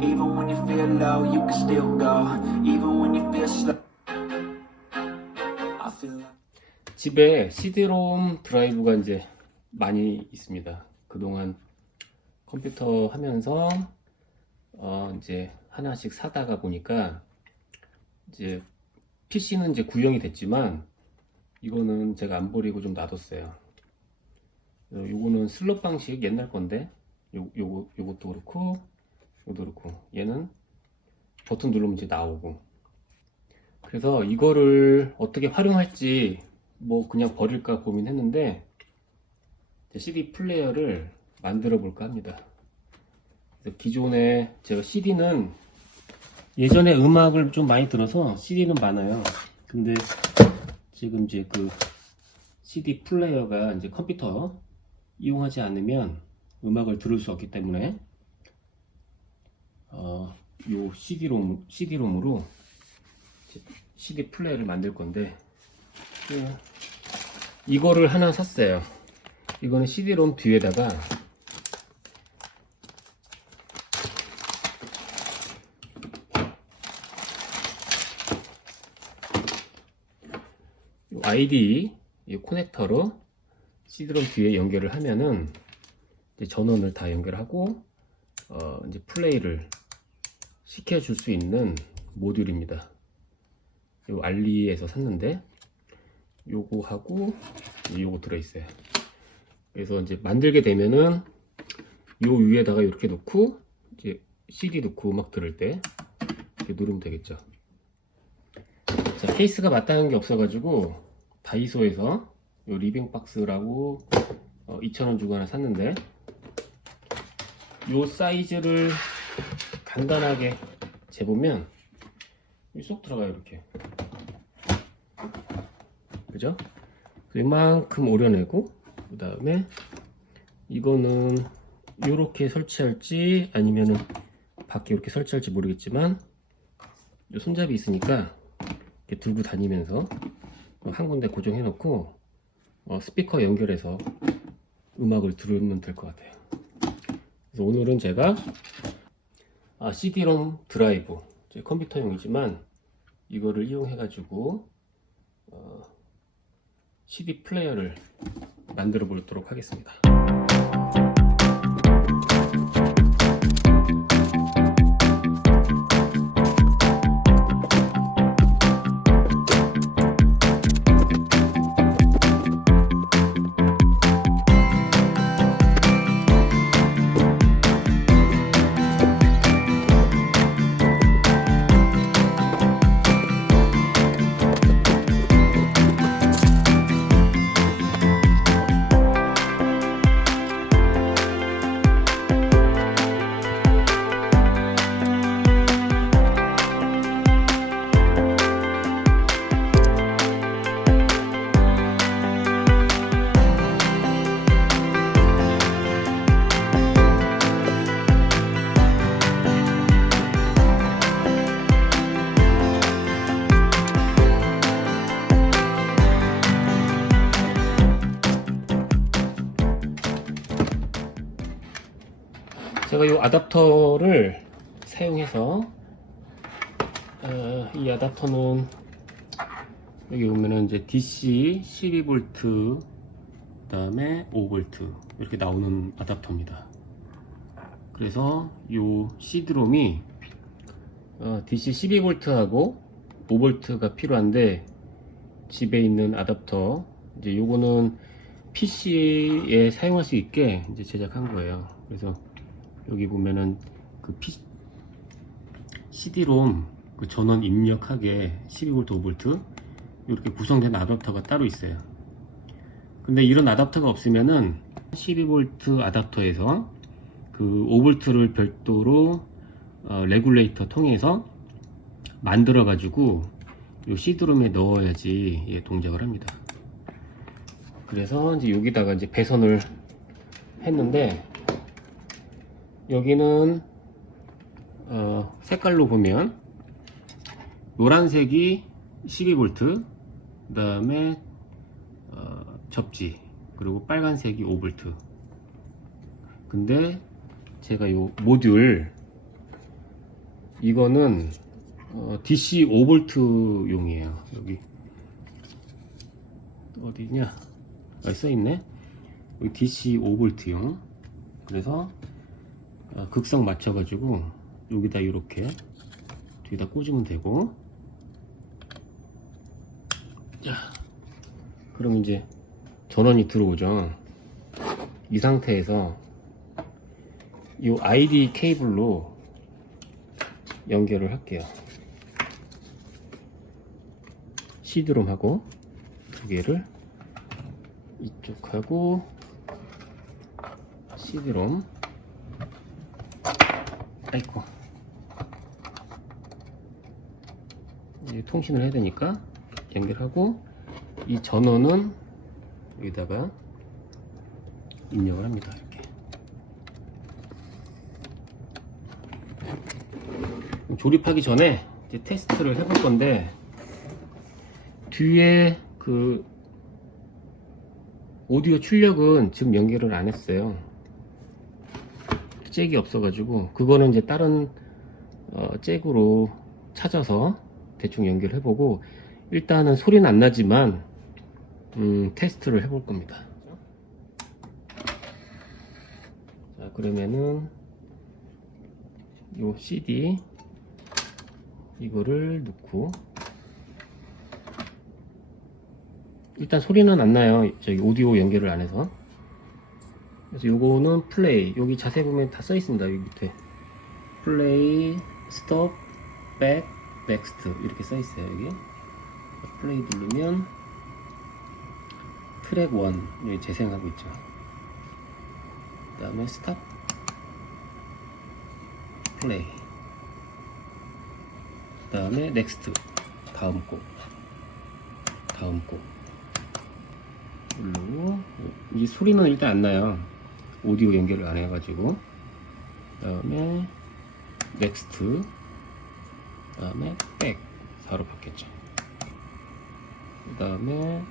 Even when you feel low, you can still go. Even when you feel slow. 집에 CD롬 드라이브가 이제 많이 있습니다. 그동안 컴퓨터 하면서 어 이제 하나씩 사다가 보니까 이제 PC는 이제 구형이 됐지만 이거는 제가 안 버리고 좀 놔뒀어요. 어, 요거는 슬롯 방식 옛날 건데 요 요거 요것도 그렇고 요것도 그렇고 얘는 버튼 누르면 이제 나오고 그래서 이거를 어떻게 활용할지 뭐 그냥 버릴까 고민했는데 CD 플레이어를 만들어 볼까 합니다. 기존에 제가 CD는 예전에 음악을 좀 많이 들어서 CD는 많아요. 근데 지금 이제 그 CD 플레이어가 이제 컴퓨터 이용하지 않으면 음악을 들을 수 없기 때문에 어, 요 CD롬 CD롬으로 CD 플레이어를 만들 건데 예. 이거를 하나 샀어요. 이거는 CD롬 뒤에다가 요 ID 이 커넥터로 CD롬 뒤에 연결을 하면은 전원을 다 연결하고 어 이제 플레이를 시켜줄 수 있는 모듈입니다. 요 알리에서 샀는데 요거 하고 요거 들어있어요. 그래서 이제 만들게 되면은 요 위에다가 이렇게 놓고 이제 CD 넣고 음악 들을 때 이렇게 누르면 되겠죠. 자 케이스가 맞다는 게 없어가지고 다이소에서 요 리빙 박스라고 어, 2,000원 주고 하나 샀는데 요 사이즈를 간단하게 재보면 쏙 들어가요 이렇게 그죠? 이만큼 오려내고 그 다음에 이거는 이렇게 설치할지 아니면은 밖에 이렇게 설치할지 모르겠지만 이 손잡이 있으니까 이렇게 들고 다니면서 한 군데 고정해 놓고 어, 스피커 연결해서 음악을 들으면 될 것 같아요 그래서 오늘은 제가 아, CD롬 드라이브 제 컴퓨터용이지만 이거를 이용해 가지고 CD 플레이어를 만들어 보도록 하겠습니다. 아답터를 사용해서 어, 이 아답터는 여기 보면은 이제 DC 12V 그 다음에 5V 이렇게 나오는 아답터입니다. 그래서 이 CD롬이 어, DC 12V하고 5V가 필요한데 집에 있는 아답터 이제 요거는 PC에 사용할 수 있게 이제 제작한 거예요. 그래서 여기 보면은 그 P, CD-롬 그 전원 입력하게 12V, 5V 이렇게 구성된 아답터가 따로 있어요. 근데 이런 아답터가 없으면은 12V 아답터에서 그 5V를 별도로 어, 레귤레이터 통해서 만들어 가지고 요 CD롬에 넣어야지 예, 동작을 합니다. 그래서 이제 여기다가 이제 배선을 했는데 여기는 어, 색깔로 보면 노란색이 12V 그 다음에 어, 접지 그리고 빨간색이 5V 근데 제가 요 모듈 이거는 어, DC 5V 용이에요. 여기 어디냐? 여기 써 있네. 여기 DC 5V용. 그래서 어, 극성 맞춰가지고 여기다 이렇게 뒤에다 꽂으면 되고. 자, 그럼 이제 전원이 들어오죠. 이 상태에서 이 ID 케이블로 연결을 할게요. CD롬하고 두 개를 이쪽하고 CD롬 아이고 통신을 해야 되니까 연결하고 이 전원은 여기다가 입력을 합니다 이렇게 조립하기 전에 테스트를 해볼 건데 뒤에 그 오디오 출력은 지금 연결을 안 했어요. 잭이 없어가지고 그거는 이제 다른 어, 잭으로 찾아서 대충 연결해보고 일단은 소리는 안 나지만 음, 테스트를 해볼 겁니다. 자 그러면은 요 CD 이거를 넣고 일단 소리는 안 나요. 저기 오디오 연결을 안 해서. 그래서 요거는 플레이. 여기 자세히 보면 다 써 있습니다. 여기 밑에. 플레이, 스톱, 백, 넥스트. 이렇게 써 있어요. 여기. 플레이 누르면 트랙 1 여기 재생하고 있죠. 그 다음에 스탑, 플레이. 그 다음에 넥스트. 다음 곡. 다음 곡. 누르고 이 소리는 일단 안 나요 오디오 연결을 안 해가지고 그 다음에 넥스트 그 다음에 백 4로 바뀌었죠. 그 다음에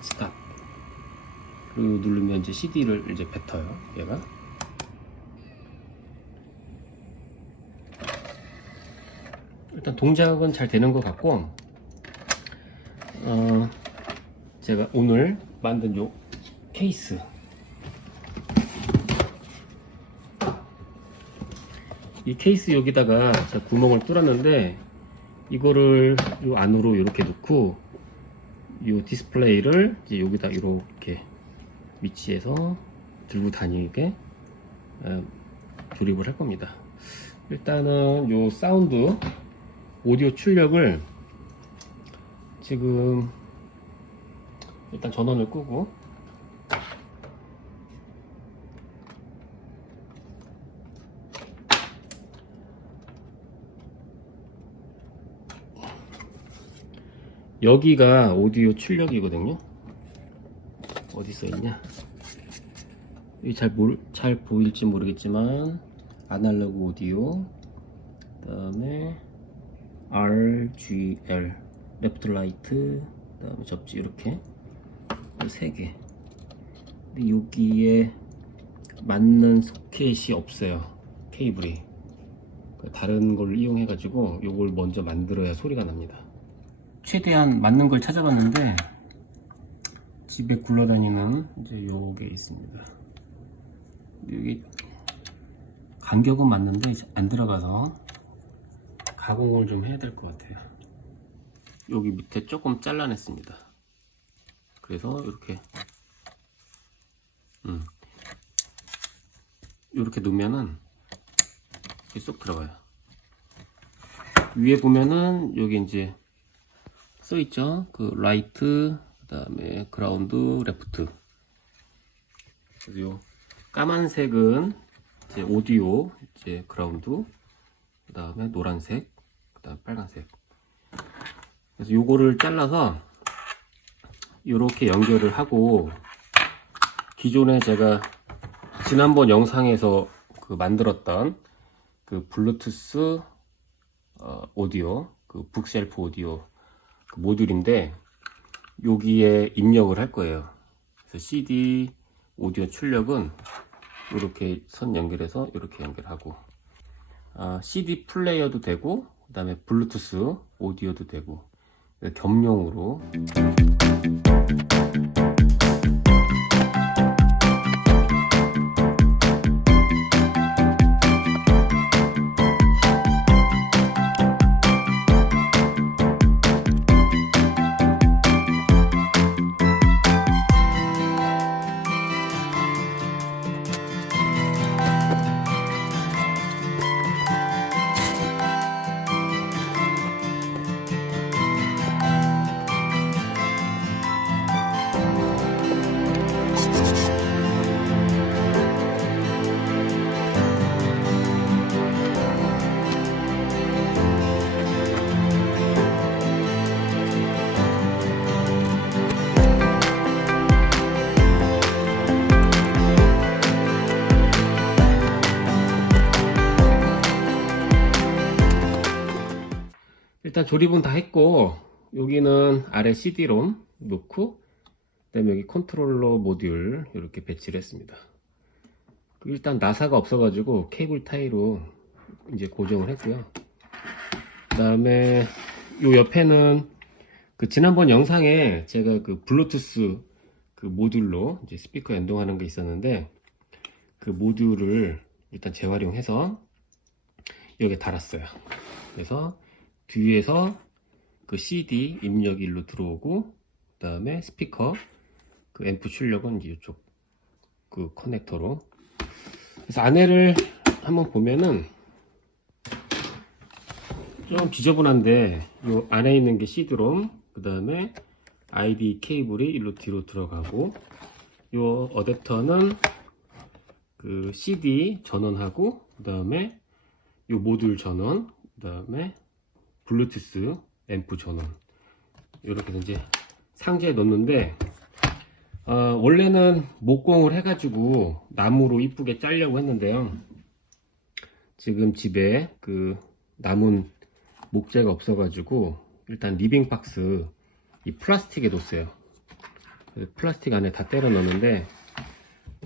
스탑 그리고 누르면 이제 CD를 이제 뱉어요 얘가. 일단 동작은 잘 되는 것 같고 어, 제가 오늘 만든 요 케이스 이 케이스 여기다가 제가 구멍을 뚫었는데 이거를 요 안으로 이렇게 넣고 요 디스플레이를 이제 여기다 이렇게 위치해서 들고 다니게 어, 조립을 할 겁니다. 일단은 요 사운드 오디오 출력을 지금 일단 전원을 끄고 여기가 오디오 출력이거든요 어디 써있냐 잘, 모르, 잘 보일지 모르겠지만 아날로그 오디오 그 다음에 RGL 레프트 라이트 그 다음에 접지 이렇게 세 개. 근데 여기에 맞는 소켓이 없어요. 케이블이. 그 다른 걸 이용해 가지고 요걸 먼저 만들어야 소리가 납니다. 최대한 맞는 걸 찾아봤는데 집에 굴러다니는 이제 요게 있습니다. 여기 간격은 맞는데 안 들어가서 가공을 좀 해야 될 것 같아요. 여기 밑에 조금 잘라냈습니다. 그래서 이렇게 음 이렇게 넣으면은 이렇게 쏙 들어가요. 위에 보면은 여기 이제 써 있죠. 그 라이트 그다음에 그라운드 레프트. 그래서 요 까만색은 이제 오디오 이제 그라운드 그다음에 노란색 그다음 빨간색. 그래서 요거를 잘라서 이렇게 연결을 하고 기존에 제가 지난번 영상에서 그 만들었던 그 블루투스 어, 오디오 그 북셀프 오디오 그 모듈인데 여기에 입력을 할 거예요. 그래서 CD 오디오 출력은 이렇게 선 연결해서 이렇게 연결하고 어, CD 플레이어도 되고 그 다음에 블루투스 오디오도 되고 겸용으로 일단 조립은 다 했고 여기는 아래 CD롬 놓고 그다음에 여기 컨트롤러 모듈 이렇게 배치를 했습니다. 일단 나사가 없어가지고 케이블 타이로 이제 고정을 했고요. 그 다음에 요 옆에는 그 지난번 영상에 제가 그 블루투스 그 모듈로 이제 스피커 연동하는 게 있었는데 그 모듈을 일단 재활용해서 여기에 달았어요. 그래서 뒤에서 그 CD 입력 일로 들어오고 그 다음에 스피커 그 앰프 출력은 이쪽 그 커넥터로. 그래서 안에를 한번 보면은 좀 지저분한데 요 안에 있는 게 CD롬 그 다음에 ID 케이블이 일로 뒤로 들어가고 요 어댑터는 그 CD 전원하고 그 다음에 요 모듈 전원 그 다음에 블루투스 앰프 전원. 이렇게 이제 상자에 넣는데 어, 원래는 목공을 해가지고 나무로 이쁘게 짜려고 했는데요. 지금 집에 그 남은 목재가 없어가지고 일단 리빙 박스 이 플라스틱에 뒀어요. 플라스틱 안에 다 때려 넣는데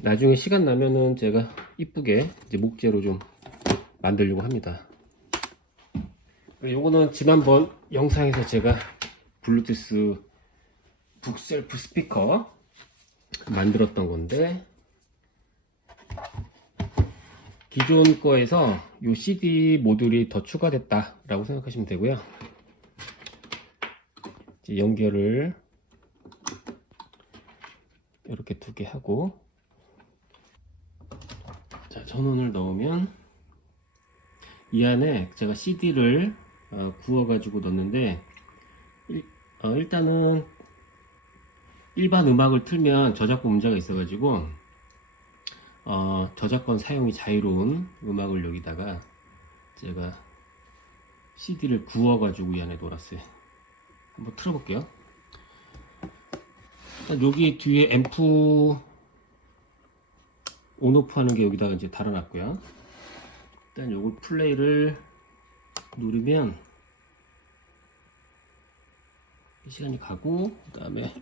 나중에 시간 나면은 제가 이쁘게 목재로 좀 만들려고 합니다 요거는 지난번 영상에서 제가 블루투스 북셀프 스피커 만들었던 건데 기존 거에서 요 CD 모듈이 더 추가됐다 라고 생각하시면 되고요. 이제 연결을 이렇게 두 개 하고 자 전원을 넣으면 이 안에 제가 CD를 어, 구워가지고 넣었는데 일, 단은 일반 음악을 틀면 저작권 문제가 있어가지고 어, 저작권 사용이 자유로운 음악을 여기다가 제가 CD를 구워가지고 이 안에 놀았어요. 한번 틀어볼게요. 일단 여기 뒤에 앰프 온오프 하는 게 여기다가 이제 달아놨고요. 일단 요걸 플레이를 누르면 이 시간이 가고 그 다음에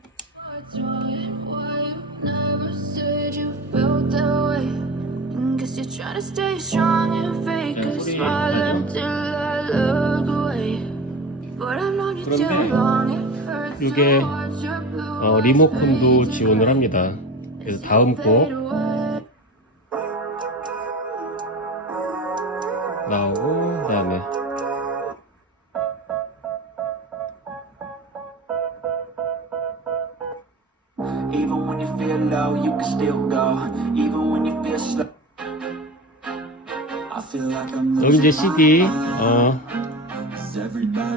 그런데 이게 어, 리모컨도 지원을 합니다. 그래서 다음 곡. 나오고 여기 이제 CD. 어,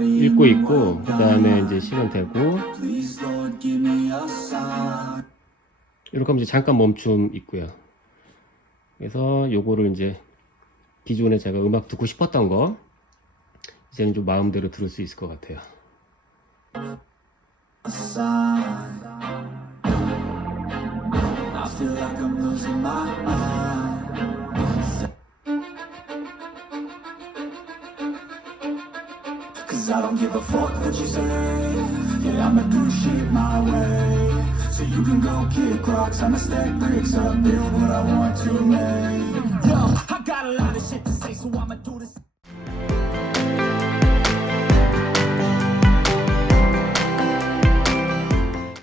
읽고 있고 그 다음에 이제 시간 되고. 이렇게 하면 이제 잠깐 멈춤 있고요. 그래서 요거를 이제 기존에 제가 음악 듣고 싶었던 거 이제는 좀 마음대로 들을 수 있을 것 같아요. I feel like I'm losing my mind. I don't give a fuck what you say. Yeah, I'ma do shit my way. So you can go kick rocks, I'ma stack bricks up, build what I want to make. Yo, I got a lot of shit to say, so I'ma